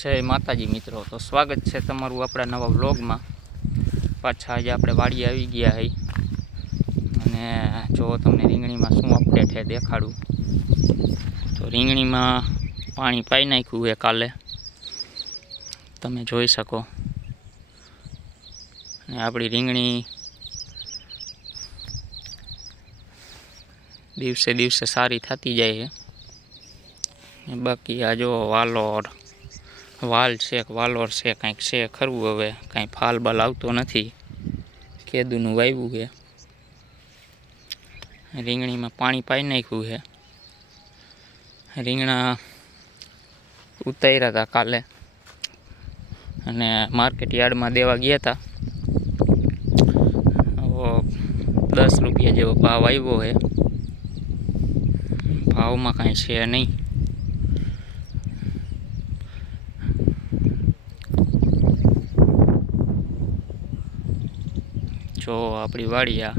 જય માતાજી મિત્રો, તો સ્વાગત છે તમારું આપણા નવા વ્લોગમાં। પાછા આજે આપણે વાડી આવી ગયા હઈ અને જો તમને રીંગણીમાં શું અપડેટ છે દેખાડું। તો રીંગણીમાં પાણી પાઈ નાખ્યું છે કાલે, તમે જોઈ શકો। અને આપણી રીંગણી દિવસે દિવસે સારી થતી જાય છે। બાકી આ જો વાલ છે, વાલોર છે, કંઈક છે ખરું। હવે કાંઈ ફાલ બાલ આવતો નથી, કેદુનું વાવ્યું છે। રીંગણીમાં પાણી પાઈ નાખ્યું છે। રીંગણા ઉતાર્યા હતા કાલે અને માર્કેટ યાર્ડમાં દેવા ગયા હતા। 10 રૂપિયા જેવો ભાવ આવ્યો છે। ભાવમાં કાંઈ છે નહીં। જો આપણી વાડી આ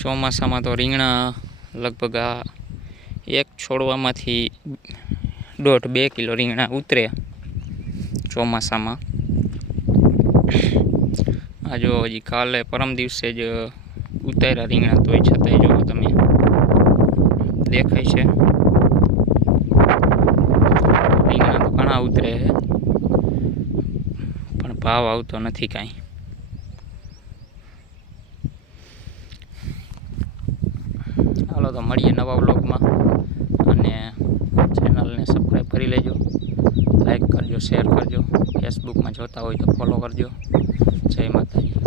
ચોમાસામાં તો રીંગણા લગભગ આ એક છોડવામાંથી 1.5-2 કિલો રીંગણા ઉતરે ચોમાસામાં। આ જો હજી કાલે પરમ દિવસે જ ઉતાર્યા રીંગણા, તોય છતાંય જો તમે દેખાય છે રીંગણા તો ઘણા ઉતરે છે, પણ ભાવ આવતો નથી કાંઈ। હાલો તો મળીએ નવા વ્લોગમાં, અને ચેનલને સબસ્ક્રાઈબ કરી લેજો, લાઈક કરજો, શેર કરજો, ફેસબુકમાં જોતા હોય તો ફોલો કરજો। જય માતાજી।